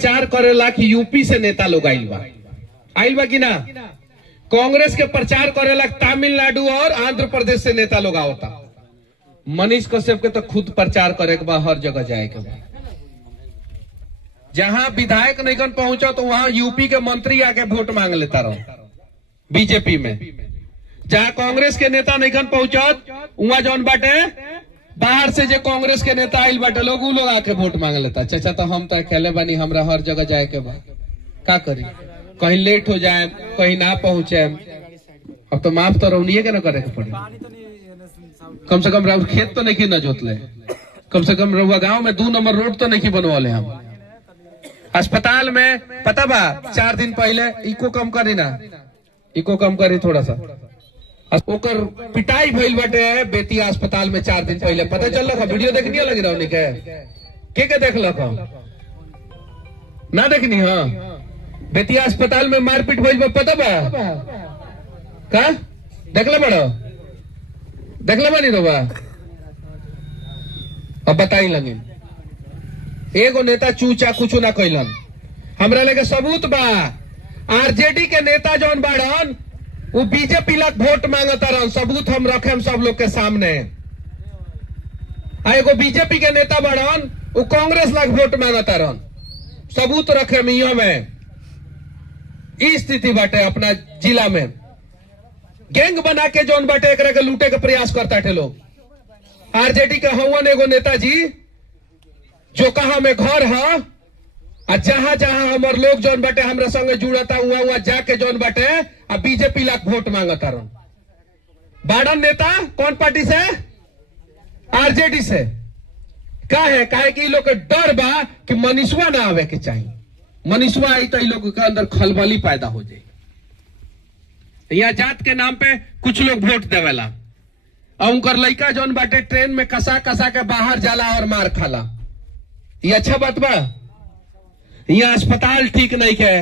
प्रचार करेला कि यूपी से नेता लोग आइल बा कि ना। कांग्रेस के प्रचार करेला तमिलनाडु और आंध्र प्रदेश से नेता लोग आवता। मनीष कश्यप के तो खुद प्रचार करे के बा, हर जगह जाए के बा। जहां विधायक नहीं पहुंचा तो वहां यूपी के मंत्री आके वोट मांग लेता रहो बीजेपी में। जहां कांग्रेस के नेता नहीं पहुंचा वहां जौन बाटे बाहर से जो कांग्रेस के नेता आइल बाटे लोग उ लोग आके वोट मांग लेता। चाचा तो हम तो अकेले बानी, हमरा हर जगह जाए के बा, का करी, कहीं लेट हो जाए, कहीं ना पहुंचे। अब तो माफ तो रौनिये के ना करे के पड़ी। कम से कम रउआ खेत तो नहीं न जोतले, कम से कम रउआ गांव में 2 नंबर रोड तो नहीं बनवाले। हम अस्पताल में पता बा 4 दिन पहले इको कम करी ना, इको कम करी थोड़ा सा, ओकर पिटाई भइल बाटे बेतिया अस्पताल में 4 दिन पहले। पता चल रहा, वीडियो देखनी लगी रहा के देख लक ना देखनी। हाँ, बेतिया अस्पताल में मारपीट भइल बा, पता बा का? देखला बड़ो, देखला बानी रोबा। अब बताई लगे एगो नेता चूचा कुछ ना कैलन। हमरा लगे सबूत बा, आरजेडी के नेता जौन बाड़न वो बीजेपी लग वोट मांगता रहन। सबूत हम रखे हम सब लोग के सामने। एगो बीजेपी के नेता बाड़न वो कांग्रेस लग वोट मांगता रहन। सबूत रखे मियो में। इस स्थिति बाटे अपना जिला में। गैंग बना के जौन बाटे एकरा के लूटे के प्रयास करता थे लोग। आरजेडी के हवन एगो नेताजी जो कहा में घर है, जहां जहां हमार लोग जौन बाटे हमरा संगे जुड़ता हुआ जाके जौन बाटे बीजेपी लाख वोट मांगता रहो। बाड़न नेता कौन पार्टी से? आरजेडी से। काहे कि लोग के डर बा कि मनीषवा ना आवे के चाहिए। मनीषवा आई तो लोग के अंदर खलबली पैदा हो जाए। यहाँ जात के नाम पे कुछ लोग वोट देवेला और उनकर लड़का जौन बाटे ट्रेन में कसा कसा के बाहर जाला और मार खाला। ये अच्छा बात बा? यहाँ अस्पताल ठीक नहीं है,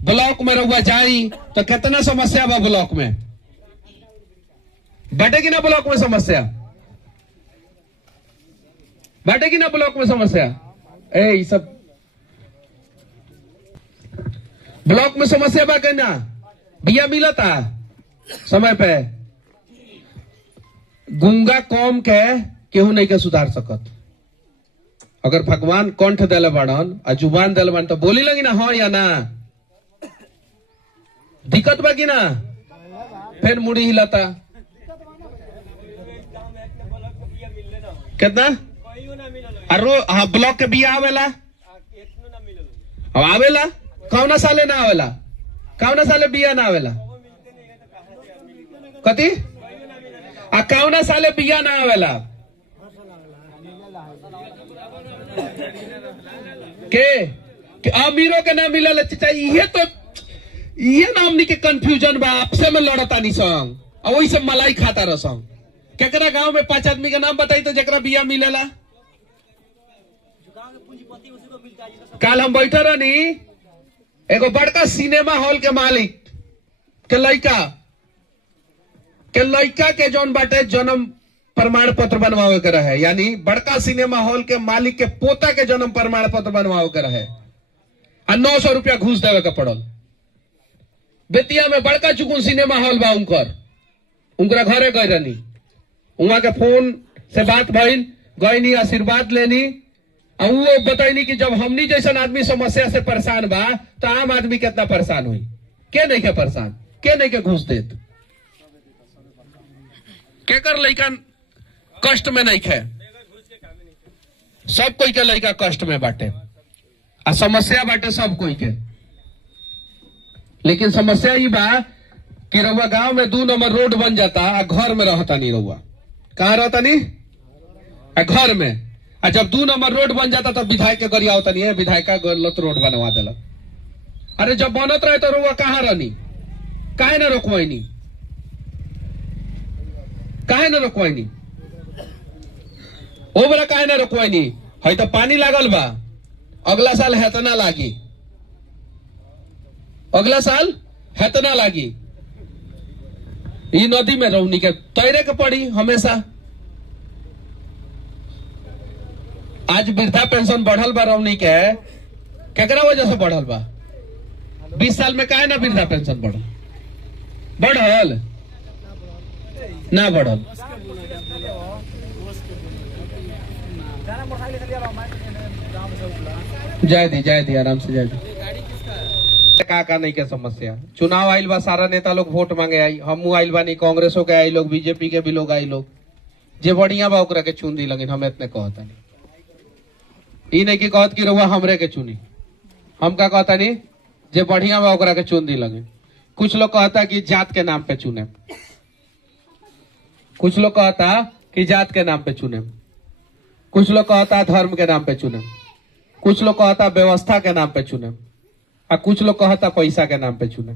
ब्लॉक में रहुआ जाई तो कितना समस्या बा ब्लॉक में। बैठे कि ना ब्लॉक में समस्या, बैठे कि ना ब्लॉक में समस्या। ये सब ब्लॉक में समस्या बा कहना। बिया मिलता समय पे। गुंगा कौम के केहू नहीं के सुधार सकत। अगर भगवान कंठ दिले बाड़न और जुबान दिले बाड़न तो बोली लगी ना हाँ या ना। दिक्कत बा कि ना? फिर मुड़ी हिलाता कितना हाँ ब्लॉक के बिया आवेला। अब आवेला कौना साले ना आवेला, कौना साले बिया ना आवेला कति कौना साले बिया ना आवेला के अमीरों के ना मिलल चाहिए। तो ये नामनी के कंफ्यूजन बा। आपसे में लड़ता नहीं संग और वही सब मलाई खाता रह संग। केकरा गांव में 5 आदमी का नाम बताई तो जकरा बिया मिलेला। कल हम बैठे रहनी एगो बड़का सिनेमा हॉल के मालिक के लड़का के जौन बाटे जन्म प्रमाण पत्र बनवावे के रहे। यानी बड़का सिनेमा हॉल के मालिक के पोता के जन्म प्रमाण पत्र बनवावे के रहे और 900 रुपया घूस देवे के पड़ल। बेतिया में बड़का चुकुन सिनेमा हॉल बा उनकरा घरे गए रहनी। वहां के फोन से बात भइल, गईनी आशीर्वाद लेनी और वो बताइनी कि जब हमनी जैसन आदमी समस्या से परेशान बा तो आम आदमी कितना परेशान हुई। के नहीं के परेशान, के नहीं के घूस देत, के कर लड़का कष्ट में नहीं खे। सब कोई के लड़का कष्ट में बाटे आ समस्या बाटे सब कोई के। लेकिन समस्या ये बा कि रउआ गांव में 2 नंबर रोड बन जाता आ घर में रहता नहीं। रउआ कहाँ रहता नहीं? घर में। और जब 2 नंबर रोड बन जाता तब विधायक के गरिया होता नहीं है, विधायक का गलत रोड बनवा दिलक। अरे जब बनत रहे तो रउआ कहाँ रहनी? काहे ना रोकवाईनी, काहे ना रोकवाईनी? ओ बड़ा काहे ना रोकवाईनी? है तो पानी लागल बा, अगला साल हेतना लागी, अगला साल हेतना लागी। ई नदी में रौनी के तैरे के पड़ी हमेशा। आज वृद्धा पेंशन बढ़ल बा रौनी के केकरा वजह से बढ़ल बा? 20 साल में काहे ना वृद्धा पेंशन बढ़ल? बढ़ल ना बढ़ल? जाए दी आराम से जाए दी। का नहीं के समस्या, चुनाव आइल बा, सारा नेता लोग वोट मांगे आई, हम आइल बानी, कांग्रेसों के आई लोग, बीजेपी के भी लोग आई लोग, जे बढ़िया बा ओकरा के चुन दी। लेकिन हम इतने कहता नहीं, ई नहीं की कहत की रहुआ हमरे के चुनी, हम का कहता नहीं, जे बढ़िया बा ओकरा के चुन दी। लगे कुछ लोग कहता कि जात के नाम पे चुने, कुछ लोग कहता कि जात के नाम पे चुने, कुछ लोग कहता धर्म के नाम पे चुने, कुछ लोग कहता व्यवस्था के नाम पे चुने, और कुछ लोग कहता पैसा के नाम पे चुने।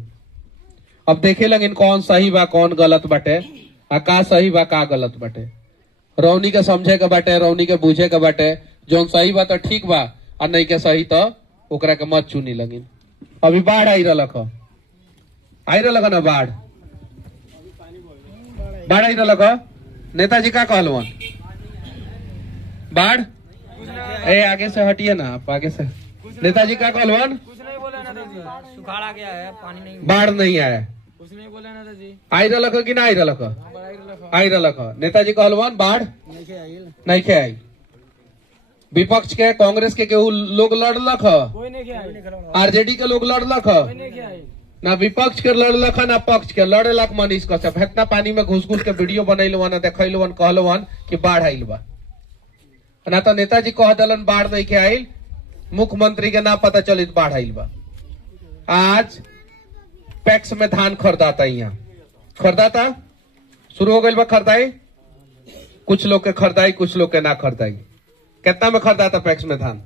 अब देखे लगिन कौन सही बा कौन गलत बाटे, आ का सही बा का गलत बाटे। रौनी के समझे के बाटे, रौनी के बूझे के बाटे, जौन सही बा तो ठीक बा, और नहीं के सही तो ओकरा के मत चुनी लगिन। अभी बाढ़ आई रहा ना, बाढ़ आई रहा, नेताजी का कहलवन? बाढ़ ए आगे से हटिए ना आप, आगे से। नेताजी का कहलवन? कुछ नहीं बोले ना, सुखाड़ आ गया है, पानी नहीं, बाढ़ नहीं आया, कुछ नहीं बोले ना जी। आई रहा कि ना आई रहा? आई रहा। नेताजी कहलवन बाढ़ नहीं खे आई। विपक्ष के कांग्रेस के केहू लोग लड़लक, कोई नहीं आई, आरजेडी के लोग लड़लक, कोई नहीं आई, ना विपक्ष के लड़लक ना पक्ष के लड़ेलक। मनीष कश्यप इतना पानी में घुस घुस के वीडियो बनैलवन, देखैलवन, कहलवन कि बाढ़ आइल बा। ना तो नेताजी कह दलन बाढ़ नहीं के आइल, मुख्यमंत्री के ना पता चलित बाढ़ आइल बा। आज पैक्स में धान खरीदाता, यहाँ खरीदाता शुरू हो गई बा खरीदाई, कुछ लोग के खरीदाई कुछ लोग के ना खरीदाई। कितना में खरीदाता पैक्स में धान?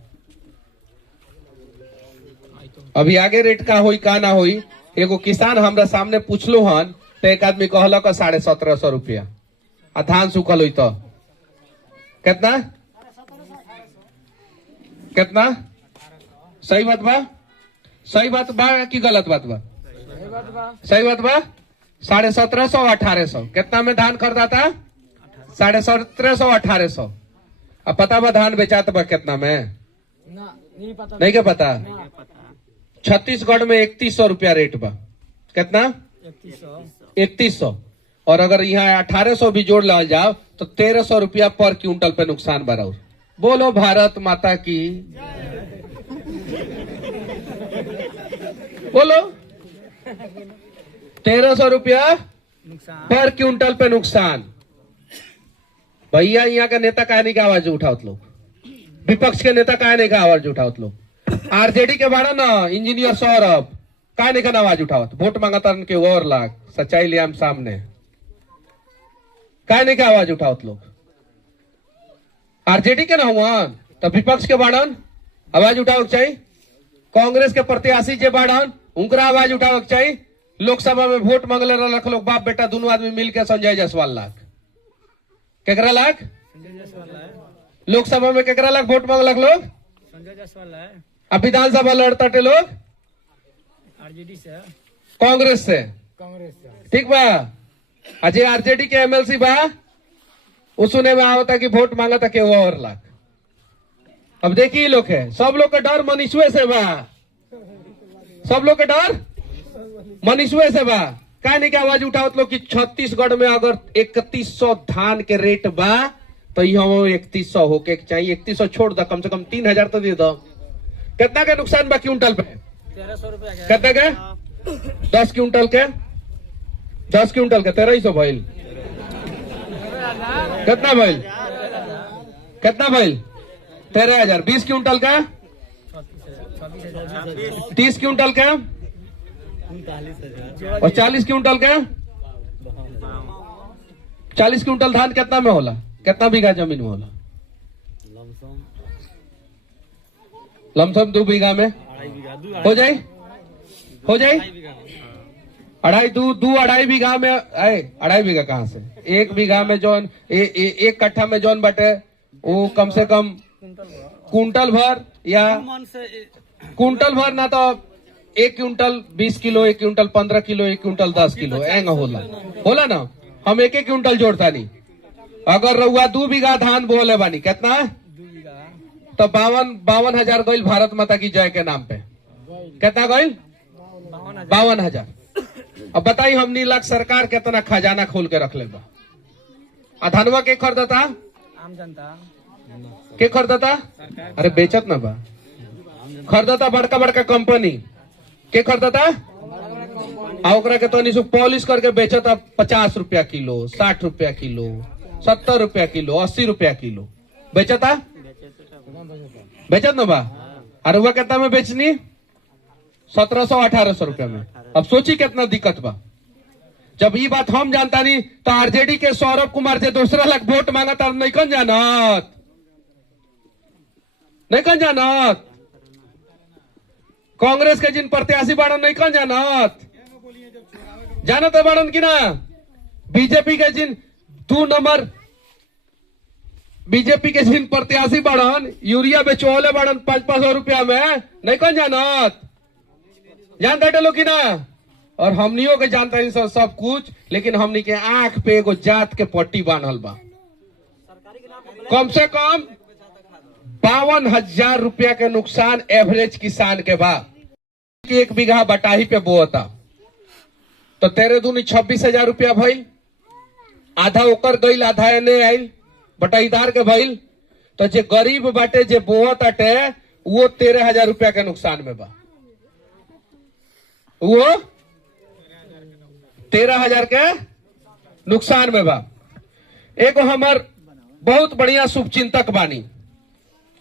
अभी आगे रेट का होई का ना होई। एगो किसान हमरा सामने पूछलो हन तो एक आदमी कहलक 1750 रुपया, आ धान सूखल हुई तो कितना कितना? सही बात बा? सही बात बा कि गलत बात बा? सही बात बा। 1750 1800 कितना में धान खरीदाता? 1750 1800। अब पता बा धान बेचात बा कितना में? नहीं पता, नहीं क्या पता? छत्तीसगढ़ में 3100 रुपया रेट बा। कितना? 3100। और अगर यहाँ 1800 भी जोड़ ला जाओ तो 1300 रुपया पर क्विंटल पे नुकसान बराबर। बोलो भारत माता की, बोलो। 1300 रुपया पर क्विंटल पे नुकसान। भैया यहाँ का नेता काहे नहीं का आवाज उठावत लोग? विपक्ष के नेता काहे नहीं का आवाज उठावत लोग? आरजेडी के बाड़ा ना इंजीनियर सौरभ काहे नहीं का आवाज उठावत? वोट मांगता के और लाख सच्चाई ले हम सामने, काहे नहीं का आवाज उठावत लोग? आरजेडी के ना हुआ तो विपक्ष के बाड़न आवाज उठावक चाहिए। कांग्रेस के प्रत्याशी जे बाड़न उनका आवाज उठावक चाहिए। लोकसभा में वोट मांगले रख लोग, बाप बेटा दोनों आदमी मिलकर संजय जायसवाल लाख, केकरा लाख? लोकसभा में केकरा लाख वोट मांगलक लोग? संजय जायसवाल है। अब विधानसभा लड़ताटे लोग आरजेडी से, कांग्रेस से, ठीक बा। अजय आरजेडी के एमएलसी बा, उसने में आवता कि वोट मांगा था के वो और लाख। अब देखिए लोग है, सब लोग का डर मनीषुए से बा, सब लोग का डर मनीषुए से बा। का नहीं के आवाज उठावत लोग कि छत्तीसगढ़ में अगर 3100 धान के रेट बा तो यहाँ 3100 होके चाहिए। 3100 छोड़ दो, कम से कम 3000 तो दे दो। कितना का नुकसान बा क्विंटल पे? 1300 रुपया। कितना का? 10 क्विंटल के 1300 भइल। कितना भइल? कितना भइल? 13,000। 20 क्विंटल का 30 क्विंटल का और 40 क्विंटल का 40 क्विंटल धान कितना में होला? कितना बीघा जमीन में होला? लमसम 2 बीघा में हो जाए, हो जाए। अढ़ाई बीघा में आए। 2.5 बीघा कहाँ से? 1 बीघा में जौन एक कट्ठा में जौन बटे वो कम से कम कुंटल भर या कुंटल भर ना तो 1 quintal 20 kilo, 1 quintal 15 kilo, 1 quintal 10 kilo एंग होला ना। हम 1 क्विंटल जोड़ता नहीं। अगर रहुआ 2 बीघा धान बोले बानी, कितना? तो 52,000 गईल भारत माता की जय के नाम पे। कितना गईल? 52,000। अब बताइए हमनी लाख सरकार कितना खजाना खोल के रख ले बा। धनवा के खरीदता? आम जनता के खरीदता? अरे बेचत ना बा, खरीदता बड़का बड़का कंपनी के खरीदता, ओकरा के तो निशुल्क पॉलिश करके बेचता 50 रुपया किलो, 60 रुपया किलो, 70 रुपया किलो, 80 रुपया किलो बेचता, बेचत ना बा। अरे वह कितना में बेचनी? 1700-1800 रुपया में। अब सोची कितना दिक्कत बा। जब ये बात हम जानता नहीं तो आरजेडी के सौरभ कुमार से दूसरा लाख वोट मांगा था, नहीं कन जानत, नहीं कन जानत। कांग्रेस के जिन प्रत्याशी बाड़न नहीं कन जानत, जानत है बाड़न की ना। बीजेपी के जिन 2 नंबर बीजेपी के जिन प्रत्याशी बाड़न यूरिया बेचोले बाड़न 500 रुपया में, नहीं कन जानत, जानता लोग की ना। और हमनियों के जानता है सब कुछ, लेकिन हमनी के आंख पे एगो जात के पट्टी बांधल बा। कम से कम 52,000 रुपया के नुकसान एवरेज किसान के बा। 1 बीघा बटाही पे बोता तो 13 दूनी 26,000 रुपया भइल, आधा ओकर गईल, आधा एने आइल बटाईदार के भइल। तो जे गरीब बाटे जे बोत आटे वो 13,000 रुपया के नुकसान में बा, वो 13,000 के नुकसान में बा। एक हमार बहुत बढ़िया शुभचिंतक बानी,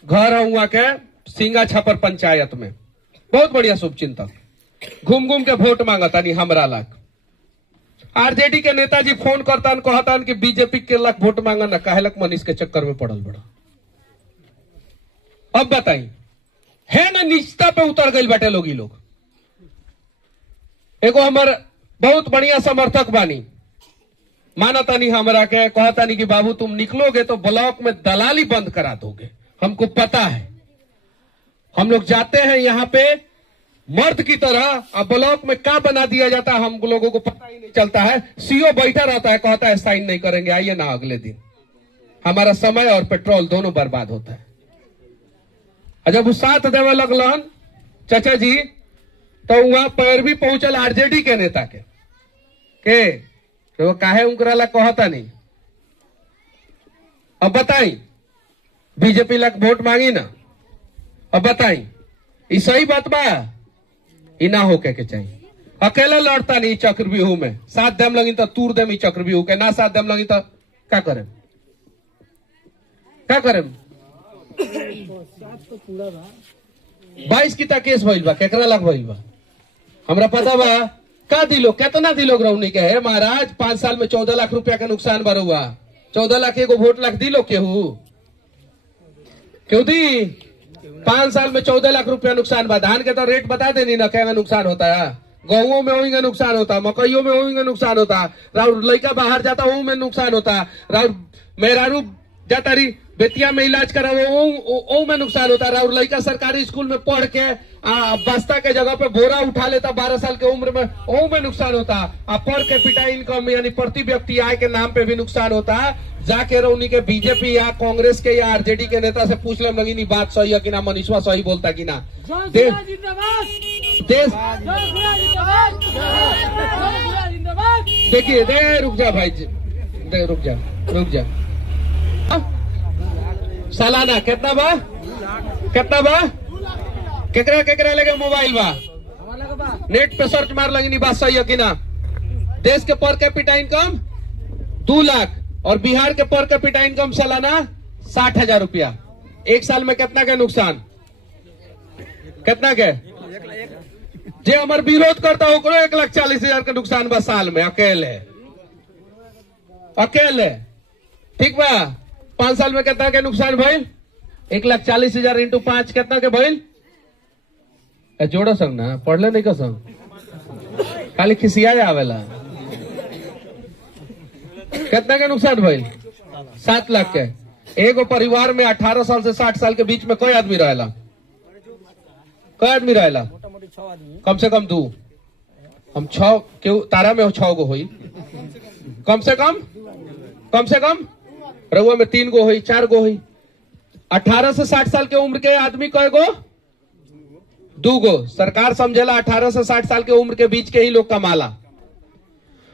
घर हुआ के सिंगा छापर पंचायत में, बहुत बढ़िया शुभचिंतक, घूम घूम के वोट मांगता नहीं हमरा लाख। आरजेडी के नेताजी फोन करता कहता कि बीजेपी के लाख वोट मांगा ना, काहे लाख मनीष के चक्कर में पड़ल बड़ा। अब बताई है ना, निचता पे उतर गई बाटे लोग। एगो हमार बहुत बढ़िया समर्थक बानी, मानता नहीं हमरा के, कहता नहीं कि बाबू तुम निकलोगे तो ब्लॉक में दलाली बंद करा दोगे, हमको पता है। हम लोग जाते हैं यहाँ पे मर्द की तरह, अब ब्लॉक में क्या बना दिया जाता है हम लोगों को पता ही नहीं चलता है। सीओ बैठा रहता है, कहता है साइन नहीं करेंगे, आइए ना अगले दिन। हमारा समय और पेट्रोल दोनों बर्बाद होता है। जब वो साथ देवे लगलन चाचा जी, तो वहां पैरवी पहुंचल आरजेडी के नेता के वो काहे उनकरा ला कहता नहीं। अब बताई बीजेपी लाख वोट मांगी ना, अब बताई ये सही बात बा? ये ना होके के चाहिए। अकेला लड़ता नहीं चक्रव्यूह में, साथ दम लगी तो तूर दम चक्रव्यूह के, ना साथ दम लगी तो क्या करें, क्या करें। 22 की केस भइल बा, केकरा लाख भइल बा हमरा पता बा। का दिलो, कितना दिलो रौनी के है महाराज? 5 साल में 14 लाख रुपया का नुकसान बार हुआ। 14 लाख एगो वोट लाख दिलो केहू, क्यों दी? 5 साल में 14 लाख रुपया नुकसान बा। धान के तो रेट बता देनी ना, क्या नुकसान होता है। गेहूं में वही नुकसान होता, मकइयों में वही नुकसान होता, राउर लड़का बाहर जाता वही में नुकसान होता, राउर मेहरारू जाता रही बेतिया में इलाज करा वो में नुकसान होता, राउर लड़का सरकारी स्कूल में पढ़ के बस्ता के जगह पे बोरा उठा लेता 12 साल के उम्र में, वो में नुकसान होता। पर कैपिटा इनकम यानी प्रति व्यक्ति आय के नाम पे भी नुकसान होता। जाके रौनी के बीजेपी या कांग्रेस के या आरजेडी के नेता से पूछ ले लगी, बात सही है कि ना, मनीषवा सही बोलता कि ना। देश देखिए, दे रुक जा भाई, दे रुक जा। सालाना कितना बा, कितना बा, केकरा लगे मोबाइल बा, नेट पे सर्च मार लगी, बात सही है कि ना। देश के पर कैपिटा इनकम 2 लाख और बिहार के पर कैपिटा इनकम सालाना 60,000 रुपया। एक साल में कितना के नुकसान, कितना के? जे हमार विरोध करता हो 1,40,000 का नुकसान बा साल में, अकेले। ठीक बा। 5 साल में कितना के नुकसान भइल? 1,40,000 इंटू 5 कितना के भइल? जोड़ो संग ना, पढ़ले नहीं का संग, खाली खिसिया आवेला। कितना के नुकसान भइल? 7 लाख के। एगो परिवार में 18 साल से 60 साल के बीच में कोई आदमी रहेला? कोई आदमी रहेला? कम से कम 2। हम 6 क्यों, तारा में 6 गो हुई, कम से कम रहुआ में 3 गो हुई, 4 गो हुई। 18 से 60 साल के उम्र के आदमी कय गो? 2 गो। सरकार समझेला 18 से 60 साल के उम्र के बीच के ही लोग कमाला।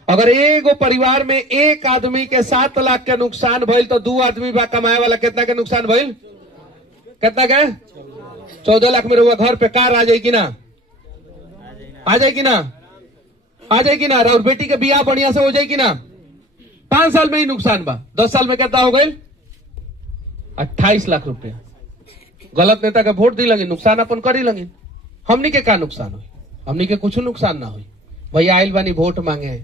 अगर एगो परिवार में एक आदमी के 7 लाख के नुकसान भइल तो 2 आदमी बा कमाए वाला कितना के नुकसान भइल? कितना के? 14 लाख में रहुआ घर पे कार आ जाएगी ना? आ जाएगी ना? आ जाएगी ना? और बेटी के बियाह बढ़िया से हो जाएगी ना? 5 साल में ही नुकसान बा। 10 साल में कितना हो गई? 28 लाख रुपया। गलत नेता के वोट दी लगी, नुकसान अपन करी लगी। हमनी के का नुकसान हुई? हमनी के कुछ नुकसान ना हुई। भैया आइल बानी वोट मांगे,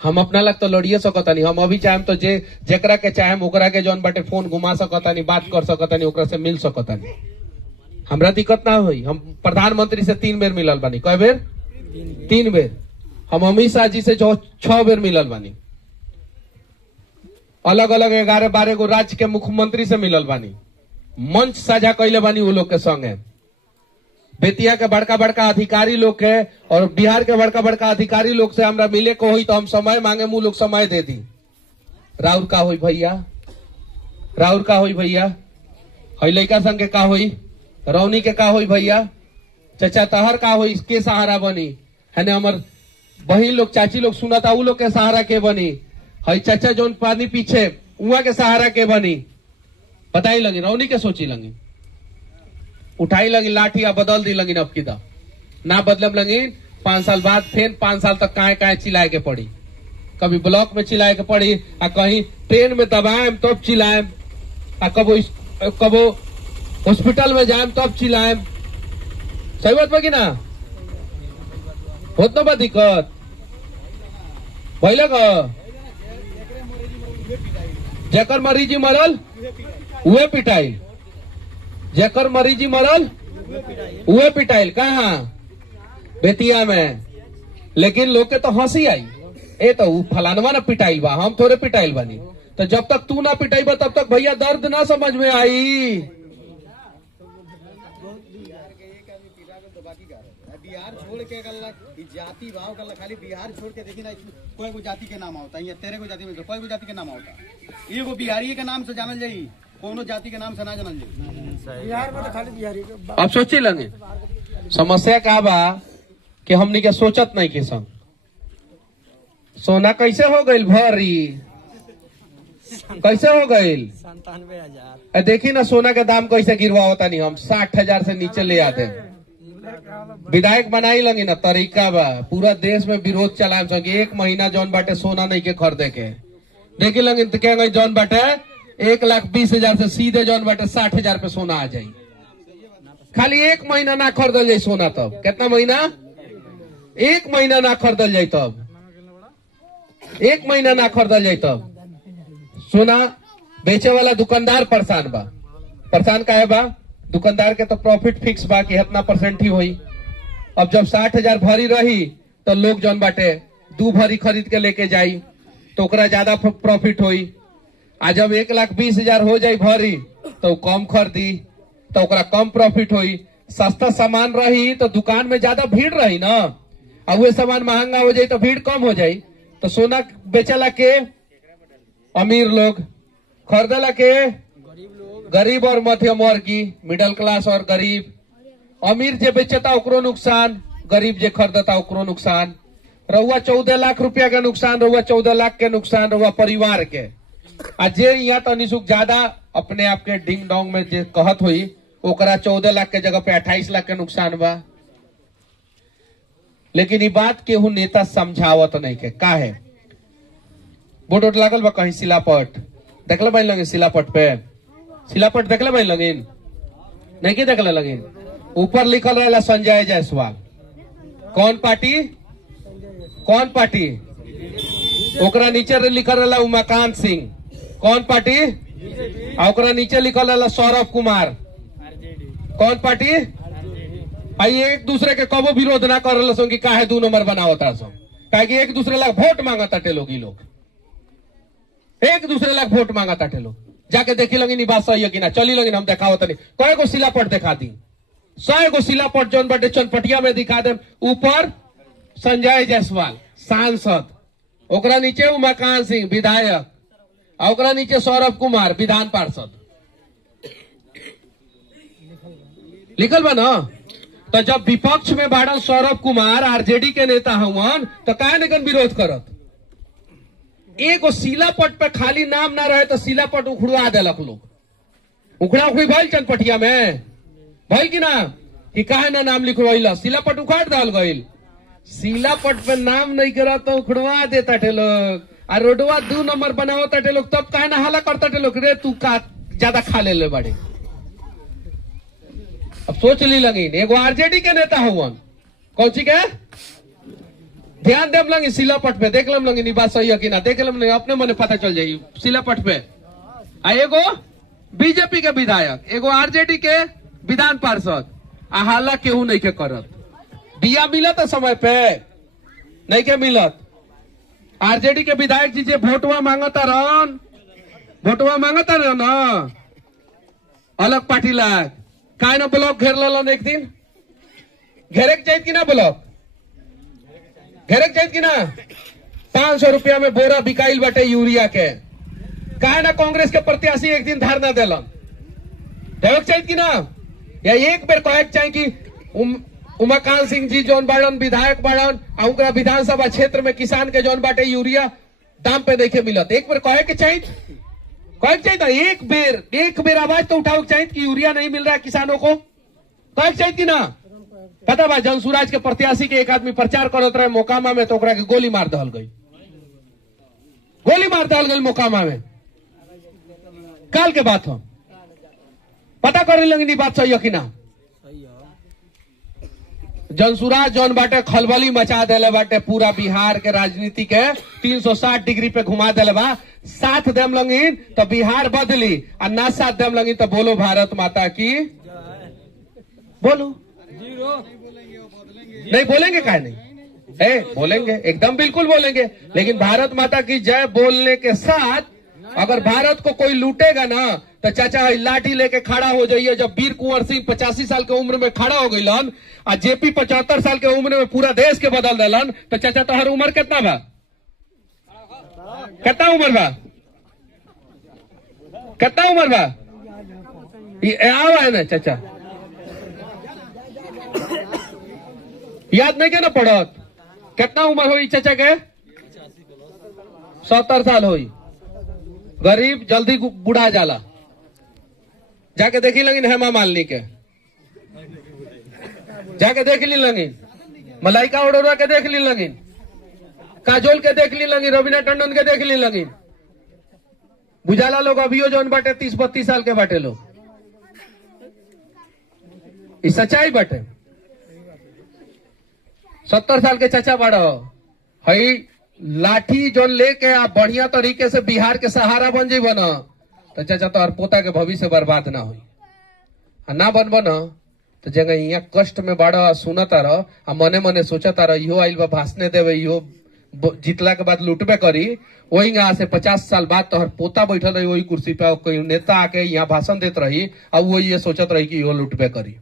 हम अपना लग तो लड़िए सकतानी। हम अभी चाहेम तो जेकरा के चाहेम ओकरा के जौन बाटे फोन घुमा सकतानी, बात कर सकतानी, ओकरा से मिल सकतानी। हमरा दिक्कत ना हुई। हम प्रधानमंत्री से 3 बेर मिलल बानी। कई बेर? 3 बेर। हम अमित शाह जी से 6 बेर मिलल बानी। अलग अलग 11-12 गो राज्य के मुख्यमंत्री से मिलल बानी। मंच साझा कैले बानी वो लोग के संगे। बेतिया के बड़का बड़का अधिकारी लोग के और बिहार के बड़का बड़का अधिकारी लोग से हमरा मिले को हुई तो हम समय मांगे, मुंह लोग समय दे दी। राउर का हुई भैया? राउर का हुई भैया? हई लड़का संग के का हुई? रौनी के का हुई भैया? चचा तहर का हुई? के सहारा बनी है ने? हमर बहिन लोग चाची लोग सुनता उ लोग के सहारा के बनी? हई चाचा जोन पानी पीछे उहा के सहारा के बनी? बताई लगी। रौनी के सोची लगी, उठाई लगी लाठी या बदल दी लगी। अब की ना बदलम लगी 5 साल बाद फिर 5 साल तक काहे काहे चिल्लाए के पड़ी। कभी ब्लॉक में चिल्लाए के पड़ी, आ कहीं ट्रेन में दबाएम तब चिल्लाएम, आ कबो हॉस्पिटल में जाएम तब चिल्लाएम। सही बात बा कि ना? होत ना बा दिक्कत भइल ग? जेकर मरीजी मरल उहे पिटाइल, जेकर मरीजी मरल उहे पिटाइल। कहाँ? बेतिया में। लेकिन लोग के तो हंसी आई, ए तो फलानवा ना पिटाइल बा, हम थोड़े पिटाइल बानी। तो जब तक तू ना पिटाइबा तब तक भैया दर्द ना समझ में आई। बिहार छोड़ के जाति भाव कर खाली बिहार छोड़ के देखी ना, कोई को जाति के नाम होता है, तेरे को जाति में कोई को जाति के नाम होता। एगो बिहारी के नाम से जानल जाई, कोनो जाति के नाम से ना जानल जाई। बिहार में तो खाली बिहारी। अब सोचे लगे समस्या का बा कि हमनी के सोचत नहीं कि संग सोना कैसे हो गई भरी, कैसे हो गई? 97,000। देखी ना सोना के दाम कैसे गिरवा होता नहीं। हम 60,000 से नीचे ले आते। विधायक बनाई लगी ना, तरीका बा। पूरा देश में विरोध चलाए सके। 1 महीना जौन बाटे सोना नहीं के खरीदे के देखी लगी तो क्या जौन बाटे 1,20,000 से सीधे जौन बाटे 60,000 पे सोना आ जाये। खाली 1 महीना ना खरीदल जाये सोना। तब कितना महीना? 1 महीना ना खरीदल जाये। तब 1 महीना ना खरीदल जाये तब सोना बेचे वाला दुकानदार परेशान बा। परेशान काहे बा? दुकानदार के तो प्रॉफिट फिक्स बा कि इतना % ही हुई। अब जब 60,000 भरी रही तो लोग जौन बाटे 2 भरी खरीद के लेके जाई तो ओकरा ज्यादा प्रॉफिट हुई। आ जब 1,20,000 हो जाई भरी तो कम खरीदी तो ओकरा कम प्रॉफिट हुई। सस्ता सामान रही तो दुकान में ज्यादा भीड़ रही ना, और वो सामान महंगा हो जाए तो भीड़ कम हो जाये। तो सोना बेचला के अमीर लोग, खरीदला के गरीब और मध्यम वर्गी, मिडिल क्लास और गरीब। अमीर जे बेचता ओकरो नुकसान, गरीब जे खरीदता ओकरो नुकसान। रहुआ 14 लाख रुपया का नुकसान, रहुआ 14 लाख के नुकसान रहुआ परिवार के। आ जे यहाँ तो निशुक ज्यादा अपने आप के डिंग डोंग में जे कहत हुई ओकरा 14 लाख के जगह पे 28 लाख के नुकसान बा। लेकिन ये बात केहू नेता समझावत नहीं के का है। बोर्ड वोट लागल बा कहीं शिलापट देखल भाई लगे, शिलापट पे शिलापट देखले भाई लगिन नहीं के देखले लगिन। ऊपर लिखल रहेला संजय जायसवाल। कौन पार्टी? कौन पार्टी? ओकरा नीचे लिखल रहेला उमाकांत सिंह। कौन पार्टी? ओकरा नीचे लिखल रहेला सौरभ कुमार। कौन पार्टी? आई एक दूसरे के कबो विरोध ना कर रहे कि काहे 2 नंबर बनावता सो, काहे कि एक दूसरे लाख वोट मांगता टे लोग। एक दूसरे लाख वोट मांगता टे लोग। जाके देखी लगी बात सही है कि ना, चली लगी हम देखावत नहीं। कई गो शिलापट दिखा दी, 100 गो शिलापट जौन बाटे चनपटिया में दिखा दे। ऊपर संजय जायसवाल सांसद, ओकरा नीचे उमाकांत सिंह विधायक, ओकरा नीचे सौरभ कुमार विधान पार्षद। लिखल बा ना। तो जब विपक्ष में बाड़न सौरभ कुमार आरजेडी के नेता हवन तो काहे निकन विरोध करत। एगो शिलापट पे खाली नाम ना रहे तो शिलापट उखड़वा देलक लोग। उखड़ा उखड़ी भइल चनपटिया में भइल कि ना कि काहे ना नाम लिखवाइल शिलापट उखाड़ डाल गइल। शिलापट पे नाम नहीं करा तो उखड़वा देता थे लोग। और रोडवा 2 नंबर बनावता थे लोग, तब काहे ना हाला करता थे लोग रे तू का ज्यादा खा ले बड़े। अब सोच ली लगिन एगो आरजेडी के नेता हुआ कौन सी के ध्यान देम लगी शिलापट पे देख लम लगी बात सही है कि ना देख लम लगी अपने मने पता चल जाएगी शिलापट पे। एगो बीजेपी के विधायक एगो आरजेडी के विधान पार्षद हाला केहू नहीं के करत। दिया मिलत समय पे नहीं के मिलत। आरजेडी के विधायक जी जे वोटवा मांगता रहन ना अलग पार्टी लाग काहे ना ब्लॉक घेर लन एक दिन घेरे के चाहिए कि ना ब्लॉक घेरे के चाहिए कि ना। 500 रुपया में बोरा बिकाइल बाटे यूरिया के काहे ना कांग्रेस के प्रत्याशी एक दिन धरना देलन देवे चाहिए कि ना। या एक बेर कहे चाहिए कि उमाकांत सिंह जी जौन बाड़न विधायक बाड़न उनका विधानसभा क्षेत्र में किसान के जौन बाटे यूरिया दाम पे देखे मिलत एक बेर कहे के चाहिए एक बेर आवाज तो उठाओ चाहिए कि यूरिया नहीं मिल रहा है किसानों को कहे चाहिए कि ना। पता बा जनसुराज के प्रत्याशी के एक आदमी प्रचार करत रहे मोकामा में तो ओकरा के गोली मार दहल गई मोकामा में। काल के बात हम पता करे लगी बात सही है कि ना। जनसुराज जौन बाटे खलबली मचा देले बाटे पूरा बिहार के राजनीति के 360 डिग्री पे घुमा देले बा। साथ देम लगिन तो बिहार बदली और ना साथ देम लगिन तो बोलो भारत माता की बोलो नहीं बोलेंगे काहे नहीं बोलेंगे एकदम बिल्कुल बोलेंगे। लेकिन भारत माता की जय बोलने के साथ अगर भारत को कोई लूटेगा ना तो चाचा लाठी लेके खड़ा हो जाइए। जब वीर कुंवर सिंह 85 साल के उम्र में खड़ा हो गईलन और जेपी 75 साल के उम्र में पूरा देश के बदल दिलन तो चाचा तोहर उम्र कितना बा कितना उम्र बा आवा है ना चाचा याद नहीं के ना पड़त कितना उम्र हुई चाचा के 70 साल हुई। गरीब जल्दी बुढ़ा जाला जाके देखी लगिन हेमा मालिनी के जाके देख ली लगिन मलाइका अरोड़ा के देख ली लगिन काजोल के देख ली लगिन रवीना टंडन के देख ली लगिन। बुझाला लोग अभियो जौन बाटे 30-32 साल के बाटे लोग इस सच्चाई बाटे। 70 साल के चाचा बाड़ा हई लाठी जोन लेके आप बढ़िया तरीके से बिहार के सहारा बन जाइब न तो चाचा तो पोता के भविष्य बर्बाद ना हुई ना बनब न तो जगह यहाँ कष्ट में बाड़ा सुनता रह मने मने सोचता रह इहो आइल बा भाषणे देवे इहो जीतला के बाद लुटबे करी। वही यहाँ से 50 साल बाद तोहर पोता बैठल रही वही कुर्सी पे कोई नेता आके यहाँ भाषण देते रही अब वो ये सोचत रही कि इहो लुटबे करी।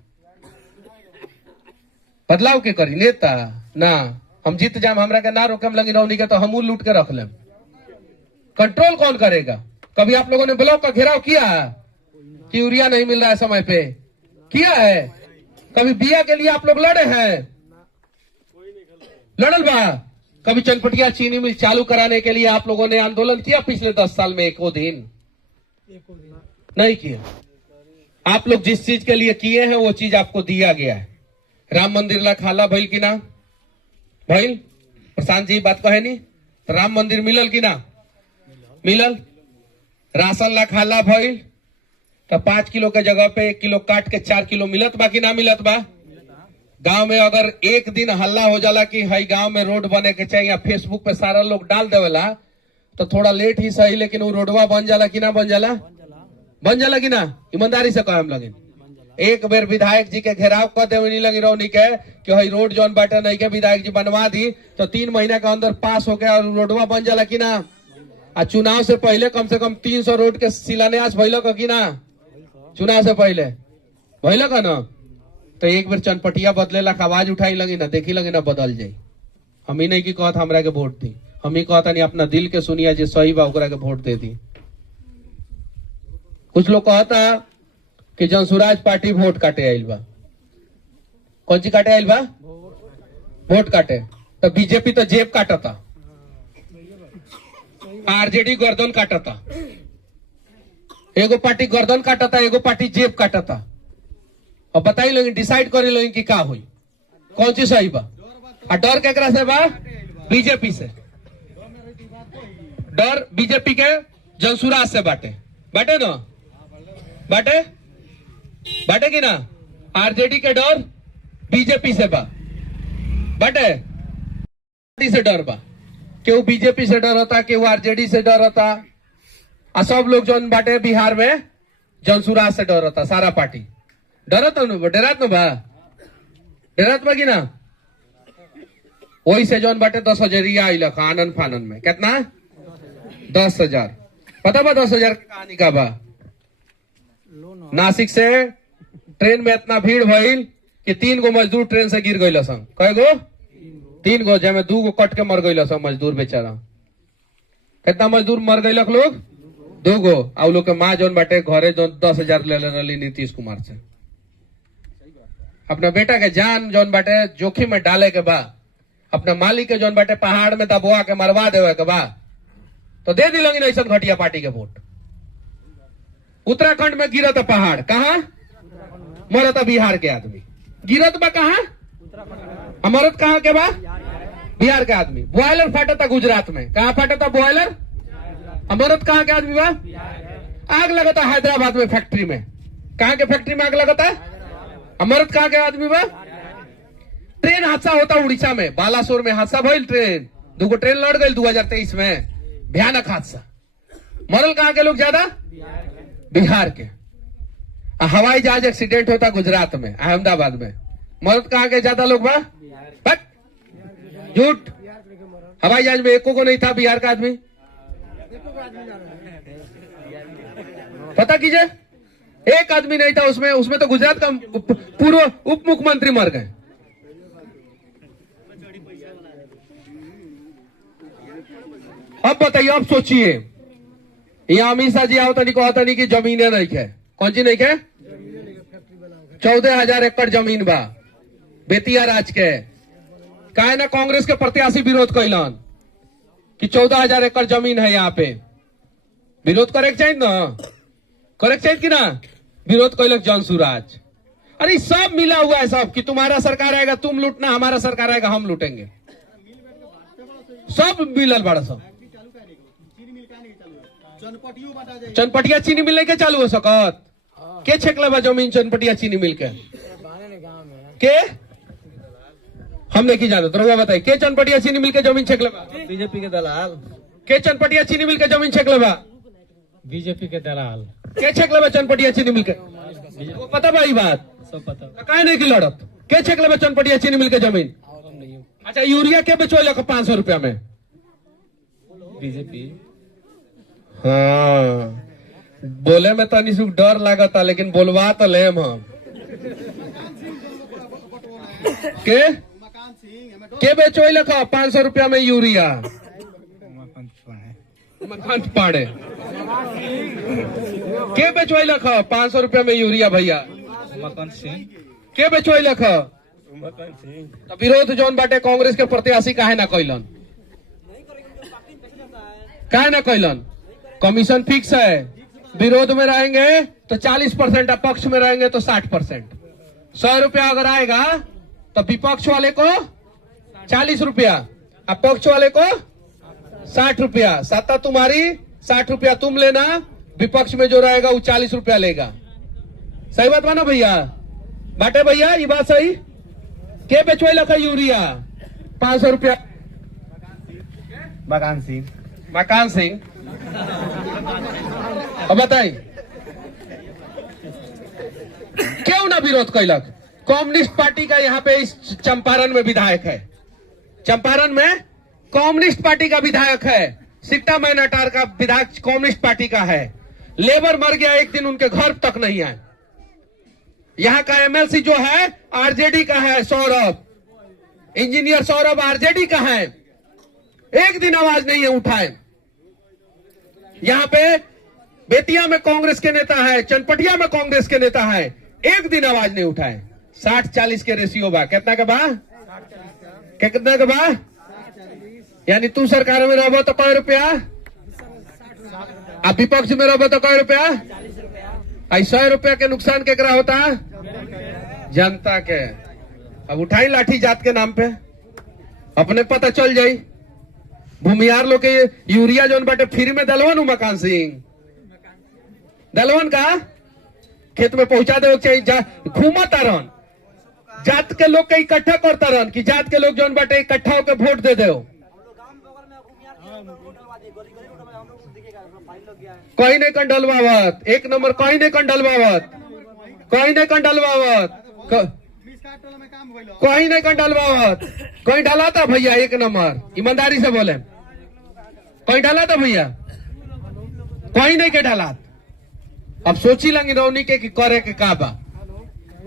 बदलाव के करी नेता ना हम जीत जाम हमरा के ना रोकम लगी रौनी के तो हमू लूट के रख लेम। कंट्रोल कौन करेगा। कभी आप लोगों ने ब्लॉक का घेराव किया कि यूरिया नहीं मिल रहा है समय पे किया है। कभी बिया के लिए आप लोग लड़े हैं लड़ल बा। कभी चनपटिया चीनी मिल चालू कराने के लिए आप लोगों ने आंदोलन किया पिछले 10 साल में एको दिन नहीं किया। आप लोग जिस चीज के लिए किए हैं वो चीज आपको दिया गया है। राम मंदिर ला खाला भइल की ना भइल प्रशांत जी बात कहे नहीं तो राम मंदिर मिलल की ना मिलल। राशन ला खाला भइल तो 5 किलो के जगह पे 1 किलो काट के 4 किलो मिलत बा कि ना मिलत बा। गांव में अगर एक दिन हल्ला हो जाला कि हई गांव में रोड बने के चाहिए या फेसबुक पे सारा लोग डाल देवेला तो थोड़ा लेट ही सही लेकिन वो रोडवा बन जाला कि ना बन जाला कि ना। ईमानदारी से कहे हम लगिन एक बेर विधायक जी के घेराव कर देवे नहीं लगी रौनी के कि हई रोड जौन बाटे नहीं के विधायक जी बनवा दी तो 3 महीना के अंदर पास हो गया और रोडवा बन जाला कि ना। आ चुनाव से पहले कम से कम 300 रोड के शिलान्यास भइल कि ना। चुनाव से पहले भइल का ना तो एक बेर चनपटिया बदलेला आवाज उठाई लगी ना देखी लगी ना बदल जाई। हम ही नहीं की कहत हमरा के वोट दी हम ही कहता नहीं अपना दिल के सुनिया जो सही बा ओकरा के वोट दे दी। कुछ लोग कहता कि जनसुराज पार्टी वोट काटे आइल बा कौन सी काटे आइल बा? वोट काटे। तो बीजेपी तो जेब काटता, आरजेडी गर्दन काटता। एगो पार्टी गर्दन काटता, एगो पार्टी जेब काटता। अब बताई लोग, डिसाइड करे लोग कि का हुई, कौन सी सही बा। और डर केकरा से बा? बीजेपी से। डर बीजेपी के जनसुराज से बाटे ना, बाटे कि ना। आरजेडी के डर बीजेपी से बा, बाटे से डर बा। केहू बीजेपी से डर होता, केहू आरजेडी से डर होता। आ सब लोग जौन बाटे बिहार में जनसुराज से डर होता। सारा पार्टी डरत न बा कि ना। वही से जौन बाटे 10,000 आइल आनन फानन में। कितना? 10,000। पता बा 10,000 की कहानी का बा? नासिक से ट्रेन में इतना भीड़ भइल कि 3 गो मजदूर ट्रेन से गिर गई सन। कई गो? 3 गो, जैमे 2 गो कट के मर गई सन मजदूर बेचारा। कितना मजदूर मर गई लोग? 2 गो। आ लोग के माँ जौन बाटे घरे जो 10,000 ले रही नीतीश कुमार से। अपना बेटा के जान जौन बाटे जोखिम में डाले के बा, अपना मालिक के जौन बाटे पहाड़ में दबवा के मरवा देवे के बा, तो दे दिलोगी ना ऐसा घटिया पार्टी के वोट। उत्तराखंड में गिरत पहाड़, कहा मरत बिहार के आदमी। गिरत बा कहा? मरत कहा के बा? बिहार के आदमी। बॉयलर फाटता गुजरात में, कहा फाटता बॉयलर? मरत कहा के आदमी बा? आग लगता हैदराबाद में फैक्ट्री में। कहाँ के फैक्ट्री में आग लगता? मरत कहा के आदमी बा? ट्रेन हादसा होता उड़ीसा में, बालासोर में हादसा भइल। ट्रेन 2 गो ट्रेन लड़ गई 2023 में, भयानक हादसा। मरल कहाँ के लोग ज्यादा? बिहार के। हवाई जहाज एक्सीडेंट होता गुजरात में, अहमदाबाद में, मरद कहाँ के ज्यादा लोग बा? झूठ। हवाई जहाज में एको को नहीं था बिहार का आदमी। पता कीजिए, एक आदमी नहीं था उसमें तो गुजरात का पूर्व उप मुख्यमंत्री मर गए। अब बताइए, अब सोचिए, यहाँ अमित शाह जी आवता नहीं कहता नहीं कि जमीनें नहीं है। कौन सी नहीं है? 14,000 एकड़ जमीन बा बेतिया राज के। काहे ना कांग्रेस के प्रत्याशी विरोध कैलन कि 14,000 एकड़ जमीन है यहाँ पे। विरोध करे चाहिए ना, करे चाहिए कि ना। विरोध कैलक जनसुराज। अरे सब मिला हुआ है सब, कि तुम्हारा सरकार आएगा तुम लूटना, हमारा सरकार आएगा हम लूटेंगे। सब मिलल बड़ा सब। चनपटिया चीनी मिल के चालू हो सकत? के छेकले बा जमीन चनपटिया चीनी मिल के? हमने की जानत, रउआ बताई के चनपटिया चीनी मिल के जमीन छेकले बा? बीजेपी के दलाल। के चनपटिया चीनी मिल के जमीन छेकले बा? बीजेपी के दलाल। के छेकले बा चनपटिया चीनी मिल के? वो पता बा ई बात? सब पता। काहे नहीं की लड़त? के छेकले बा चनपटिया चीनी मिल के जमीन? अच्छा, यूरिया के बेचोल 500 रुपया में? बीजेपी। हाँ, बोले में तनी सुख डर लागता, लेकिन बोलवा तो लेम हम। के बेचोल 500 रुपया में यूरिया? मकान पाड़े के बेचोल 500 रुपया में यूरिया भैया? मकान सिंह। के बेचोल? तो विरोध जौन बाटे कांग्रेस के प्रत्याशी काहे ना कैलन? काहे ना कैलन? कमीशन फिक्स है। विरोध में रहेंगे तो 40%, पक्ष में रहेंगे तो 60%। 100 रुपया अगर आएगा तो विपक्ष वाले को 40 रुपया, अब पक्ष वाले को 60 रुपया। सत्ता तुम्हारी, 60 रुपया तुम लेना, विपक्ष में जो रहेगा वो 40 रुपया लेगा। सही बात मानो भैया? बाटे भैया ये बात सही? के बेचवे लखा यूरिया 500 रुपया? मकान सिंह। मकान सिंह। अब बताई क्यों ना विरोध कैलक? कम्युनिस्ट पार्टी का यहाँ पे इस चंपारण में विधायक है। चंपारण में कम्युनिस्ट पार्टी का विधायक है। सिकटा मैनाटार का विधायक कम्युनिस्ट पार्टी का है। लेबर मर गया, एक दिन उनके घर तक नहीं आए। यहाँ का एमएलसी जो है आरजेडी का है, सौरभ, इंजीनियर सौरभ आरजेडी का है। एक दिन आवाज नहीं है उठाए। यहाँ पे बेतिया में कांग्रेस के नेता है, चनपटिया में कांग्रेस के नेता है, एक दिन आवाज नहीं उठाए। 60-40 के रेशियो बा। कितना के बा? कितना के बा? यानी तू सरकार में रहबो तो कै रुपया, अब विपक्ष में रहबो तो कै रुपया? 100 रुपया के नुकसान केकरा होता? जनता के। अब उठाई लाठी जात के नाम पे, अपने पता चल जाई। भूमियार लोग के यूरिया जोन बाटे फ्री में दलवन मकान सिंह दलवन का खेत में पहुंचा दे चाहिए। घूमता रहन जात के लोग के इकट्ठा करता रहन कि जात के लोग जोन बाटे इकट्ठा होकर वोट दे दो। कहीं नहीं कन डलवावत, एक नंबर कहीं नहीं कन डलवावत, कहीं नहीं कन डलवावत, कहीं नहीं कन डलवावत। कहीं डाला था भैया? एक नंबर ईमानदारी से बोले, कहीं डाला था भैया? कहीं नहीं के डाला। अब सोची लंगे रौनी के कि करे के का बा।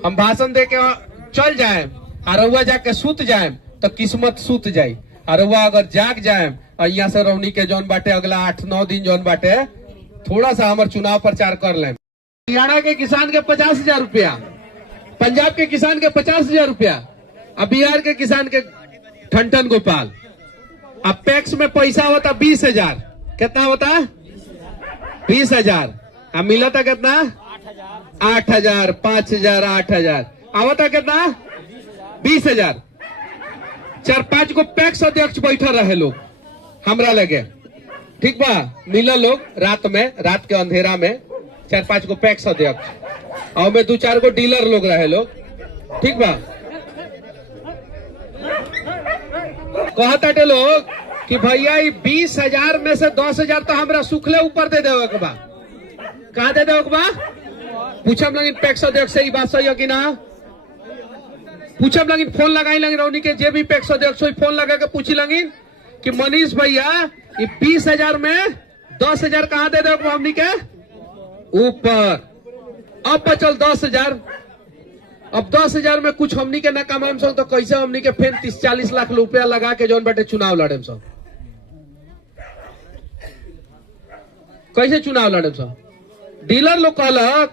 हम भाषण दे के चल जाए और रउआ जाके सूत जाए तो किस्मत सूत जाये, और रउआ अगर जाग जाए और यहाँ से रौनी के जौन बाटे अगला 8-9 दिन जौन बाटे थोड़ा सा हमारे चुनाव प्रचार कर लें। हरियाणा के किसान के 50,000 रुपया, पंजाब के किसान के 50,000 रुपया, अब बिहार के किसान के ठंठन गोपाल। अब पैक्स में पैसा होता 20,000। कितना होता? 20,000। अब मिला था कितना? 8,000, 5,000, 8,000। आवता कितना? 20,000। 4-5 को पैक्स अध्यक्ष बैठा रहे लोग हमरा लगे, ठीक बा? मिला लोग रात में, रात के अंधेरा में 4-5 को पैक्स अध्यक्ष और में 2-4 को डीलर लोग रहे लोग, ठीक बा? कहता लोग कि भैया 20,000 में से 10,000 तो हमरा सुखले ऊपर दे देवे के बा। कहा दे देवे के बा? पूछम लगिन पैक्स अध्यक्ष से, बात सही है कि ना? पूछम लगिन, फोन लगाई लगिन रौनी के जे भी पैक्स अध्यक्ष हो, फोन लगा के पूछी लगिन कि मनीष भैया ये 20,000 में 10,000 कहाँ दे दो हमनी के ऊपर। अब बचल 10,000। अब 10,000 में कुछ हमनी के न कमाम सो तो कैसे हमनी के फिर 30-40 लाख रुपया लगा के जौन बाटे चुनाव लड़े सो? कैसे चुनाव लड़े सो? डीलर लोग कहलक,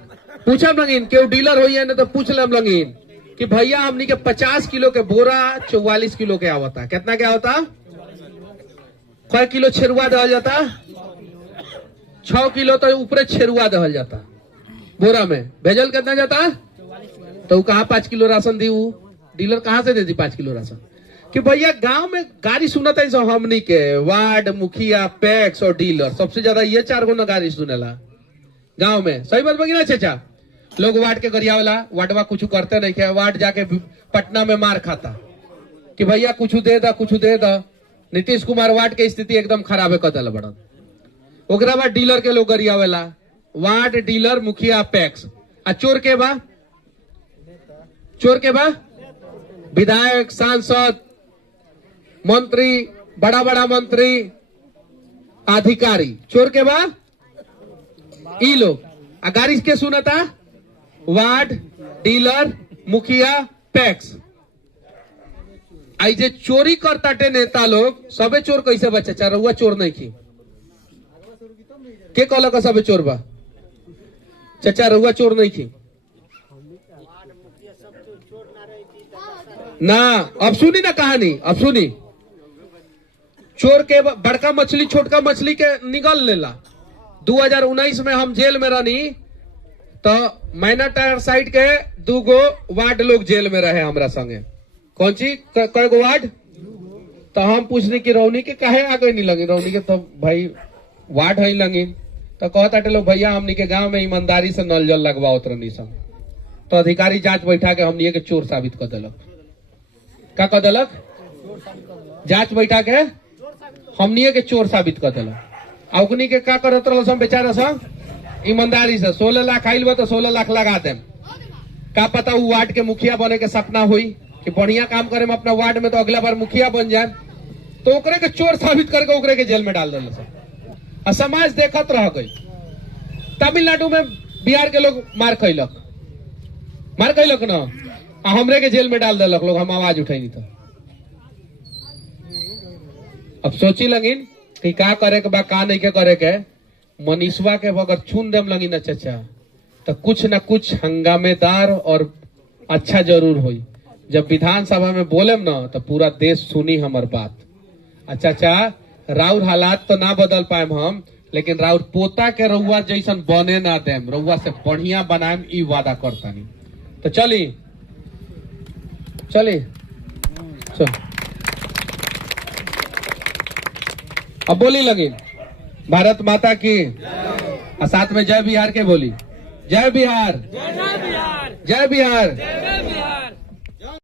पूछम लगिन केहू डीलर हो न तो पूछ लेम लगिन कि भैया हमनी के 50 किलो के बोरा 44 किलो के आवता। कितना क्या होता? कई किलो छेरुआ दहल जाता? 6 किलो तो ऊपर छेरुआ दहल जाता बोरा में। भेजल कितना जाता? तो कहा 5 किलो राशन दी। डीलर कहां से दे दी 5 किलो राशन? कि भैया गांव में गाड़ी सुनता है सब हमनी के, वार्ड मुखिया, पैक्स और डीलर, सबसे ज्यादा ये 4 गो न गाड़ी सुनेला गांव में। सही बात बगी ना चाचा? लोग वार्ड के गरियावला, वार्डवा कुछ करते नहीं क्या, वार्ड जाके पटना में मार खाता कि भैया कुछ दे दा, कुछ दे दा। नीतीश कुमार वार्ड के स्थिति एकदम खराब है कदल बढ़। ओकरा बाद डीलर के लोग गरियावेला, वार्ड, डीलर, मुखिया, पैक्स। आ चोर के बा? चोर के बा? विधायक, सांसद, मंत्री, बड़ा बड़ा मंत्री, अधिकारी। चोर के बा? ई लोग। आ गाड़ी के सुनता? वार्ड, डीलर, मुखिया, पैक्स। आई जे चोरी करता टे नेता लोग सबे चोर कैसे बचे? चारुआ चोर नहीं की के कहला का सबे चोर बा? चाचा रहुआ चोर नहीं की ना। अब सुनी ना कहानी, अब सुनी। चोर के बड़का मछली छोटका मछली के निगल लेला। 2019 में हम जेल में रहनी तो मैना टायर साइड के 2 गो वार्ड लोग जेल में रहे हमरा संगे। कौन सी कई गो वार्ड? तो हम पूछने की रौनी के काहे आ गई नहीं लगी? रौनी के तो भाई वार्ड है लगी। तो कहता लोग भैया हमनी के गांव में ईमानदारी से नल जल लगवाओ रनी सब। तो अधिकारी जांच बैठा के हमनी के चोर साबित कर दिलक। का कर दिलक? जांच बैठा के हमनी के चोर साबित कर दिलक। अवनी के का करत रहल सब बेचारा सब ईमानदारी से 16 लाख आइल बा तो 16 लाख लगा देम। का पता वो वार्ड के मुखिया बने के सपना हुई कि बढ़िया काम करे अपना वार्ड में तो अगला बार मुखिया बन जाए, तो ओकरे के चोर साबित करके ओकरे के जेल में डाल दिल। और समाज देखत रह गई। तमिलनाडु में बिहार के लोग मार कैलक न, हमरे के जेल में डाल दिलक लोग। हम आवाज उठैनी तो अब सोची लगिन कि का करे के बा का नहीं के करे के। मनीषवा के अगर छून देम लगी न चाचा तो कुछ न कुछ हंगामेदार और अच्छा जरूर हुई। जब विधानसभा में बोलेम ना तो पूरा देश सुनी हमर बात। अच्छा अच्छा, राउर हालात तो ना बदल पाएम हम, लेकिन राउर पोता के रउआ जैसन बने ना देम, रउआ से बढ़िया बनाएम, ई वादा करतानी। तो चली चली चल। अब बोली लगी भारत माता की, और साथ में जय बिहार के बोली, जय बिहार, जय बिहार, जय बिहार।